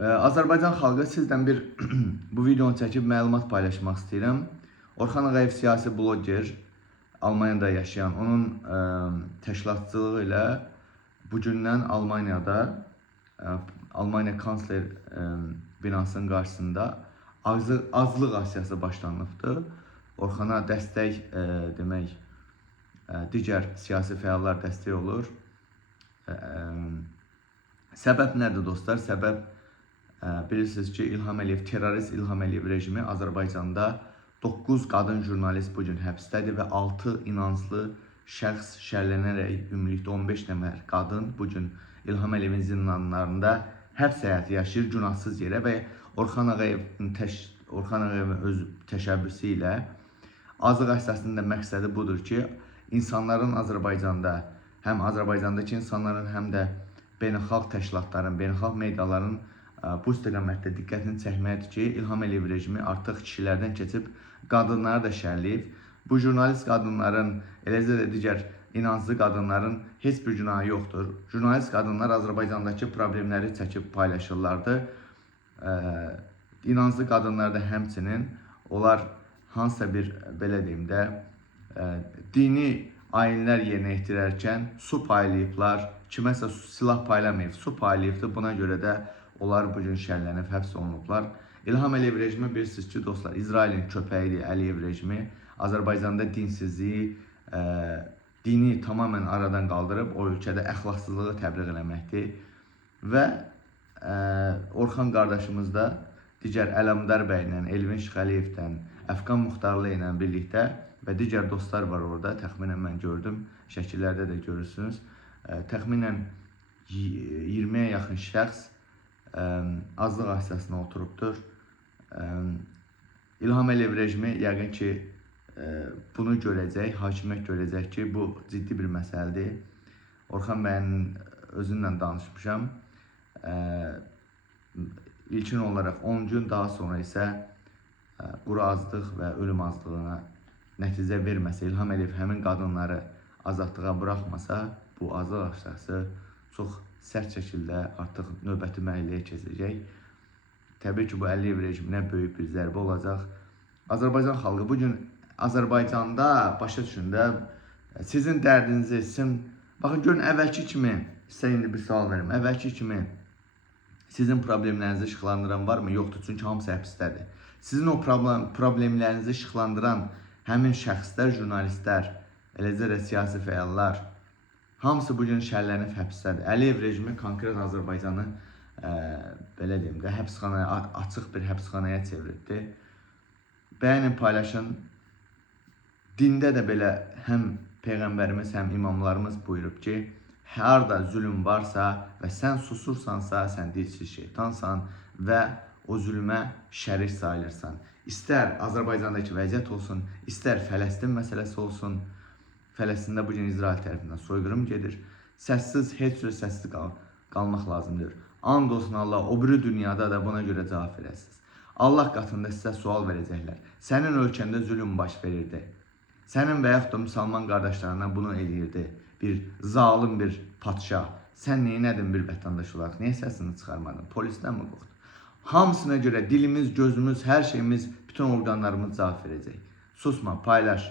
Azərbaycan xalqı sizdən bir bu videonu çəkib məlumat paylaşmaq istəyirəm. Orxan Ağayev siyasi bloger, Almaniyada yaşayan, onun təşkilatçılığı ilə bugündən Almaniyada Almaniya kansler binasının qarşısında azlıq aksiyası başlanıbdır. Orxana dəstək demək digər siyasi fəallar dəstək olur. Səbəb nədir dostlar? Səbəb bilirsiniz ki, İlham Əliyev, terrorist İlham Əliyev rejimi Azərbaycanda 9 qadın jurnalist bugün həbsdədir və 6 inanclı şəxs şərlənərək ümumilikdə 15 nəfər qadın bugün İlham Əliyevin zindanlarında həbs həyatı yaşayır günahsız yerə və Orxan Ağayevin öz təşəbbüsü ilə azlıq aksiyasının da məqsədi budur ki, insanların Azərbaycanda, həm Azərbaycandakı insanların, həm də beynəlxalq təşkilatların, beynəlxalq mediaların bu istiqamətdə diqqətini çəkməkdir ki, İlham Əliyev rejimi artıq kişilərdən keçib qadınları da şərləyib. Bu jurnalist qadınların, eləcə də digər inanclı qadınların heç bir günahı yoxdur. Jurnalist qadınlar Azərbaycandakı problemləri çəkib paylaşırlardı. İnanclı qadınlar da həmçinin onlar hansısa bir, belə deyim də, dini ayinlər yerinə yetirərkən su paylayıblar, kiməsə silah paylamayıb, su paylayıbdır. Buna görə də onlar bugün şərlənib, həbs olunublar. İlham Əliyev rejimi bilirsiniz ki, dostlar, İsrailin köpəyidir Əliyev rejimi. Azərbaycanda dinsizliyi, dini tamamən aradan qaldırıb, o ölkədə əxlaqsızlığı təbliğ eləməkdir. Və Orxan qardaşımız da digər Ələmdar bəylə, Elvin Şıxəliyevdən, Əfqan Muxtarlı ilə birlikdə və digər dostlar var orada. Təxminən mən gördüm, şəkillərdə də görürsünüz. Təxminən 20-yə yaxın şəxs azlıq aksiyasına oturubdur. İlham Əliyev rejimi yəqin ki, bunu görəcək, hakimiyyət görəcək ki, bu ciddi bir məsələdir. Orxan bəyin özünlə danışmışam. İlkin olaraq 10 gün, daha sonra isə quru azlıq və ölüm azlığına nəticə verməsə, İlham Əliyev həmin qadınları azadlığa buraxmasa, bu azlıq aksiyası çox sərt şəkildə artıq növbəti mərhələyə keçəcək. Təbii ki, bu Əliyev rejiminə böyük bir zərbə olacaq. Azərbaycan xalqı bugün Azərbaycanda, başa düşün də, sizin dərdinizi, baxın, görün, əvvəlki kimi, sizə indi bir sual verim, əvvəlki kimi sizin problemlərinizi işıqlandıran varmı? Yoxdur, çünki hamısı həbsdədir. Sizin o problemlərinizi işıqlandıran həmin şəxslər, jurnalistlər, eləcə də siyasi fəallar, hamısı bugün şərlənib həbsdədir. Əliyev rejimi konkret Azərbaycanı, belə deyim də, açıq bir həbsxanaya çeviribdi. Bəyənin, paylaşın. Dində də belə həm Peyğəmbərimiz, həm imamlarımız buyurub ki, harada zülüm varsa və sən susursansa, sən dilsiz şeytansan və o zülmə şərik sayılırsan. İstər Azərbaycandakı vəziyyət olsun, istər Fələstin məsələsi olsun, Fələstində bugün İsrail tərəfindən soyqırım gedir. Səssiz, heç cür səssiz qalmaq lazımdır. And olsun Allah, o biri dünyada da buna görə cavab verəsiniz. Allah qatında sizə sual verəcəklər. Sənin ölkəndə zülüm baş verirdi. Sənin və yaxud da müsəlman qardaşlarına bunu eləyirdi. Bir zalim bir padşah. Sən neynədin bir vətəndaş olaraq? Niyə səsini çıxarmadın? Polisdən mi qorxdun? Hamısına görə dilimiz, gözümüz, hər şeyimiz, bütün orqanlarımız cavab verəcək. Susma, paylaş.